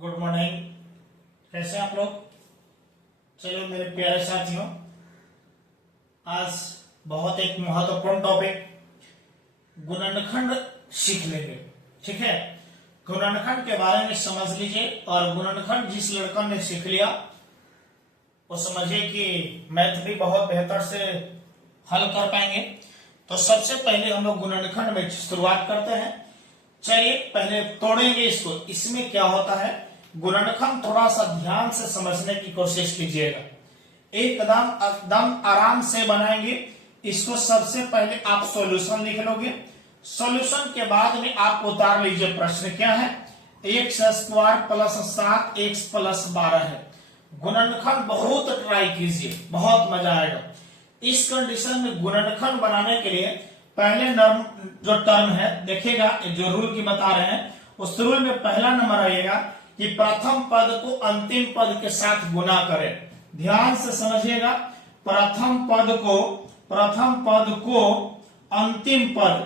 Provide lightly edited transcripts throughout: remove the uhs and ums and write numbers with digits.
Good morning. कैसे हैं आप लोग? चलो मेरे प्यारे साथियों, आज बहुत एक महत्वपूर्ण टॉपिक गुणनखंड सीख लेंगे। ठीक है, गुणनखंड के बारे में समझ लीजिए। और गुणनखंड जिस लड़का ने सीख लिया वो समझिए कि मैथ भी बहुत बेहतर से हल कर पाएंगे। तो सबसे पहले हम लोग गुणनखंड में शुरुआत करते हैं। चलिए पहले तोड़ेंगे इसको। इसमें क्या होता है, गुणनखंड थोड़ा सा ध्यान से समझने की कोशिश कीजिएगा। एकदम आराम से बनाएंगे इसको। सबसे पहले आप सॉल्यूशन लिख लोगे। सॉल्यूशन के बाद में आप उतार लीजिए प्रश्न क्या है। x square plus 7x plus 12 है। गुणनखंड बहुत ट्राई कीजिए, बहुत मजा आएगा। इस कंडीशन में गुणनखंड बनाने के लिए पहले नंबर जो टर्म है देखिएगा, जो रूल की बता रहे हैं उस रूल में पहला नंबर आएगा कि प्रथम पद को अंतिम पद के साथ गुना करें। ध्यान से समझिएगा, प्रथम पद को अंतिम पद,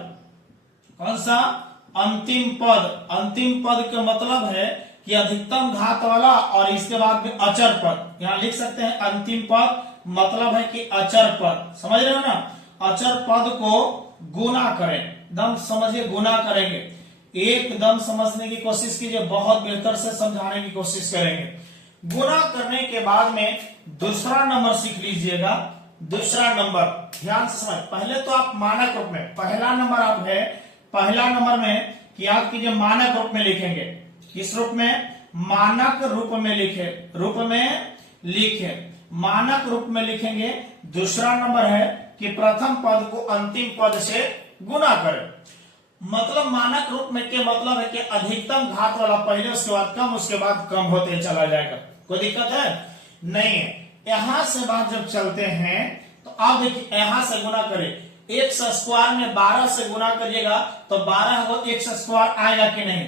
कौन सा अंतिम पद? अंतिम पद का मतलब है कि अधिकतम घात वाला और इसके बाद में अचर पद। यहां लिख सकते हैं अंतिम पद मतलब है कि अचर पद। समझ रहे हो ना? अचर पद को गुना करें। एकदम समझिए, गुना करेंगे। एकदम समझने की कोशिश कीजिए, बहुत बेहतर से समझाने की कोशिश करेंगे। गुना करने के बाद में दूसरा नंबर सीख लीजिएगा। दूसरा नंबर ध्यान से समझ। पहले तो आप मानक रूप में, पहला नंबर आप है, पहला नंबर में याद कीजिए मानक रूप में लिखेंगे। किस रूप में? मानक रूप में लिखे, मानक रूप में लिखेंगे। दूसरा नंबर है कि प्रथम पद को अंतिम पद से गुना करें। मतलब मानक रूप में के मतलब है कि अधिकतम घात वाला पहले, उसके बाद कम, उसके बाद कम होते चला जाएगा। कोई दिक्कत है? नहीं है। यहां से बात जब चलते हैं तो आप देखिए, यहां से गुना करें। एक्स स्क्वायर में 12 से गुना करिएगा तो 12 को एक्स स्क्वायर आएगा कि नहीं?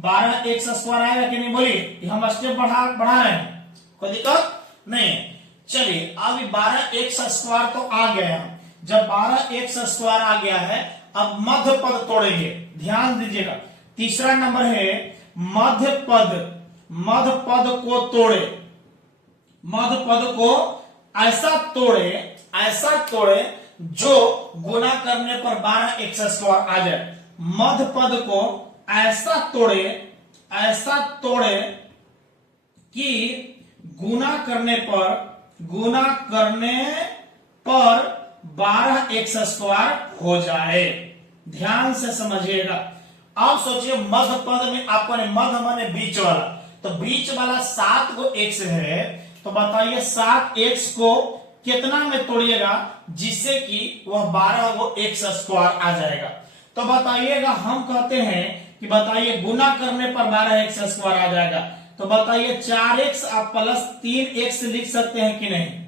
12 एक्स स्क्वायर आएगा कि नहीं? बोलिए, हम स्टेप बढ़ा रहे हैं, कोई दिक्कत नहीं है। चलिए अभी 12 एक्स स्क्वायर तो आ गया। जब 12 एक्स स्क्वायर आ गया है, अब मध्य पद तोड़ेंगे। ध्यान दीजिएगा, तीसरा नंबर है मध्य पद को तोड़े। मध्य पद को ऐसा तोड़े जो गुना करने पर 12 एक्स स्क्वायर आ जाए। मध्य पद को ऐसा तोड़े कि गुना करने पर 12 एक्स स्क्वायर हो जाए। ध्यान से समझिएगा। आप सोचिए, मध्य पद में आपको मध्य माने बीच वाला, तो बीच वाला 7 को एक्स है, तो बताइए 7 एक्स को कितना में तोड़िएगा जिससे कि वह 12 को एक्स स्क्वायर आ जाएगा। तो बताइएगा, हम कहते हैं कि बताइए गुना करने पर 12 एक्स स्क्वायर आ जाएगा, तो बताइए 4x आप प्लस 3x लिख सकते हैं कि नहीं?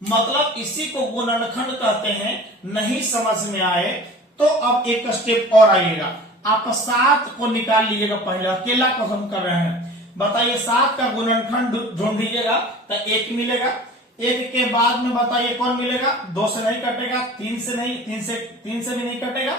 मतलब इसी को गुणनखंड कहते हैं। नहीं समझ में आए तो अब एक स्टेप और आइएगा। आप 7 को निकाल लीजिएगा। पहले अकेला को हम कर रहे हैं। बताइए 7 का गुणनखंड ढूंढ लीजिएगा तो 1 मिलेगा। 1 के बाद में बताइए कौन मिलेगा? 2 से नहीं कटेगा, 3 से नहीं, 3 से भी नहीं कटेगा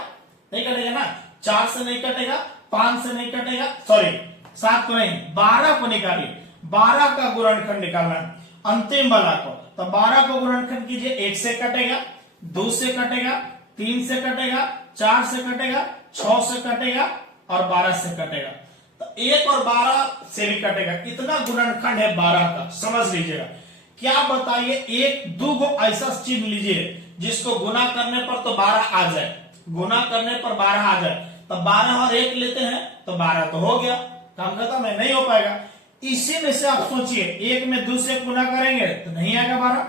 ना, 4 से नहीं कटेगा, 5 से नहीं कटेगा, सॉरी 7 को नहीं, 12 को निकालिए। 12 का गुणनखंड निकालना है, अंतिम वाला को। तो 12 को गुणनखंड कीजिए, 1 से कटेगा, 2 से कटेगा, 3 से कटेगा, 4 से कटेगा, 6 से कटेगा और 12 से कटेगा। तो 1 और 12 से भी कटेगा। इतना गुणनखंड है 12 का, समझ लीजिएगा। क्या बताइए, 1-2 को ऐसा चिन्ह लीजिए जिसको गुना करने पर तो 12 आ जाए, गुना करने पर 12 आ जाए। तो 12 और 1 लेते हैं तो 12 तो हो गया, काम खत्म है, नहीं हो पाएगा। इसी में से आप सोचिए, 1 में 2 से गुना करेंगे तो नहीं आएगा 12।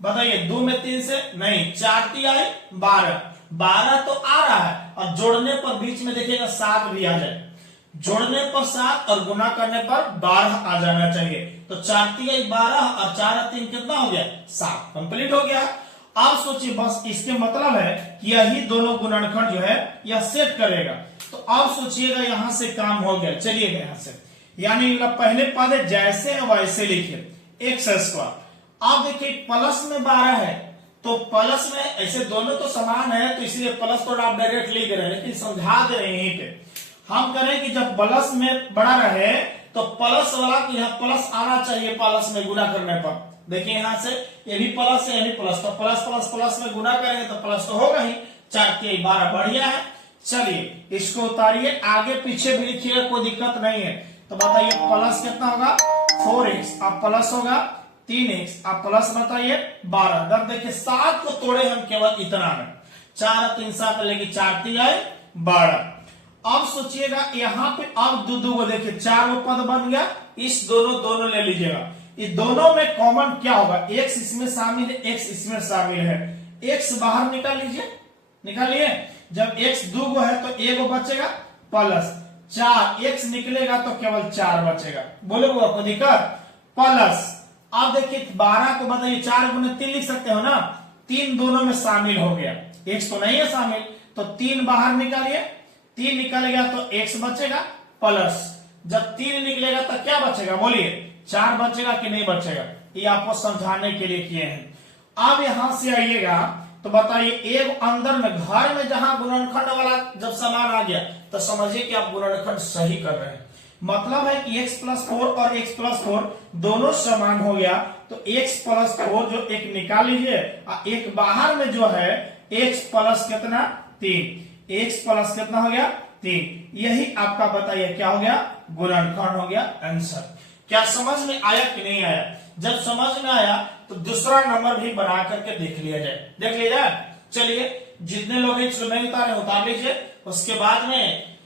बताइए 2 में 3 से नहीं, 4 3 आए 12, 12 तो आ रहा है। और जोड़ने पर बीच में देखिएगा 7 भी आ जाए। जोड़ने पर 7 और गुना करने पर 12 आ जाना चाहिए। तो 4 3 12 और 4 3 कितना हो गया? 7। कंप्लीट हो गया। आप सोचिए, बस इसके मतलब है कि यही दोनों गुणनखंड जो है यह सेट करेगा। तो आप सोचिएगा, यहां से काम हो गया। चलिएगा यहां से, यानी पहले पद जैसे वैसे लिखिए एक्स स्क्वायर। आप देखिए प्लस में 12 है तो प्लस में, ऐसे दोनों तो समान है तो इसलिए प्लस तो आप डायरेक्ट लिख रहे हैं, लेकिन समझा दे रहे हैं यहीं पे। हम करें कि जब प्लस में बड़ा रहे तो प्लस वाला को यहाँ प्लस आना चाहिए प्लस में गुना करने पर। देखिए यहाँ से ये भी प्लस है, ये भी प्लस, तो प्लस प्लस प्लस में गुना करेंगे तो प्लस तो होगा ही। 4 के 12 बढ़िया है। चलिए इसको उतारिए, आगे पीछे भी लिखिएगा, कोई दिक्कत नहीं है। तो बताइए प्लस कितना होगा 4x, अब प्लस होगा 3x, अब प्लस बताइए 12। जब देखिए 7 को तोड़े हम केवल इतना में, 4 3 7 लेके 4 3 आए 12। अब सोचिएगा यहाँ पे अब दो को देखिए 4 वो पद बन गया, इस दोनों ले लीजिएगा। इस दोनों में कॉमन क्या होगा, x इसमें शामिल है, x इसमें शामिल है, x बाहर निकाल लीजिए, निकालिए। जब x 2 है तो 1 बचेगा प्लस 4, x निकलेगा तो केवल 4 बचेगा। बोले वो कोई दिक्कत, प्लस अब देखिए 12 को बताइए 4 गुने 3 लिख सकते हो ना, 3 दोनों में शामिल हो गया, x तो नहीं है शामिल, तो 3 बाहर निकालिए, 3 निकल गया तो x बचेगा प्लस, जब 3 निकलेगा तो क्या बचेगा बोलिए, 4 बचेगा कि नहीं बचेगा। ये आपको समझाने के लिए किए हैं। अब यहां से आइएगा तो बताइए एक अंदर में घर में जहां गुणनखंड वाला जब समान आ गया तो समझिए कि आप गुणनखंड सही कर रहे हैं। मतलब है कि x प्लस 4 और x प्लस 4 दोनों समान हो गया, तो x प्लस 4 जो एक निकाल लीजिए, एक बाहर में जो है x प्लस कितना 3, x प्लस कितना हो गया 3। यही आपका बताइए क्या हो गया, गुणनखंड हो गया आंसर। क्या समझ में आया कि नहीं आया? जब समझ में आया तो दूसरा नंबर भी बना करके देख लिया जाए, देख लिया जाए। चलिए जितने लोग इसको नहीं उतारे उतार लीजिए, उसके बाद में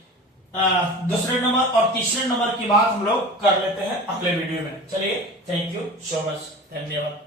दूसरे नंबर और तीसरे नंबर की बात हम लोग कर लेते हैं अगले वीडियो में। चलिए थैंक यू सो मच, धन्यवाद।